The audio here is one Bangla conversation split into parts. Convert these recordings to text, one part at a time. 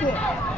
Thank you.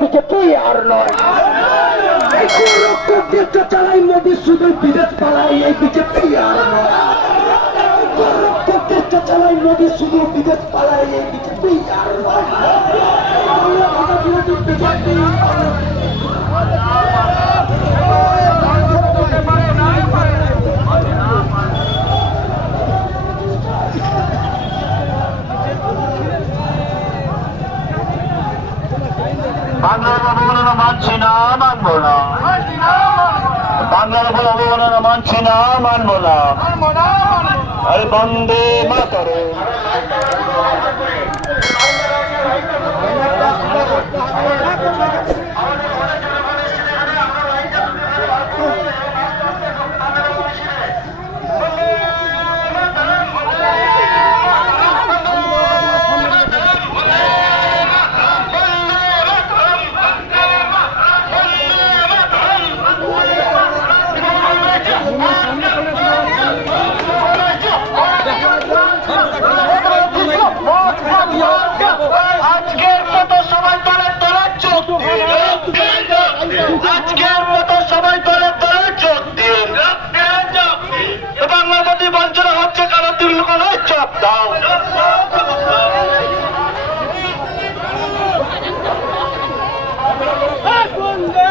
কিছুতেই আর নয়। এখন রক্ত চেষ্টা চালাই মোদি, শুধু বিদেশ পালাই, এই বিজেপি আর নয়। রক্ত চেষ্টা চালাই মোদি, শুধু বিদেশ পালাই, এই বিজেপি আর নয়। বিজেপি মানছি না মানব না। বাংলার উপর অবমাননা মানছি না মানব না। আরে বন্দে মাতারে। আজকের মতো সবাই তলে তলে চোখ দিয়ে প্রতি বঞ্চনা হচ্ছে কারও দিল কোনো চোখ দাও। বন্দে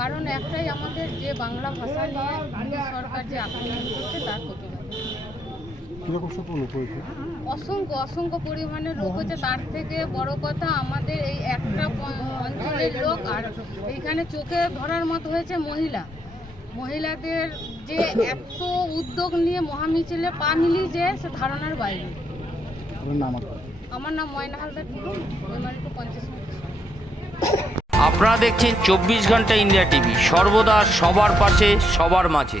কারণ একটাই আমাদের যে বাংলা ভাষা নিয়ে সরকার যে আক্রমণ করছে তার প্রতিবাদ অসংখ্য অসংখ্য পরিমাণে লোক হচ্ছে তার থেকে বড় কথা আমাদের এই একটা অঞ্চলের লোক আর এইখানে চোখে ধরার মতো হয়েছে মহিলা। মহিলাদের যে এত উদ্যোগ নিয়ে মহামিছিলে পা মিলিয়েছে সে ধারণার বাইরে। আমার নাম ময়না হালদার। আপনারা দেখছেন চব্বিশ ঘণ্টা ইন্ডিয়া টিভি সর্বদা সবার পাশে সবার মাঝে।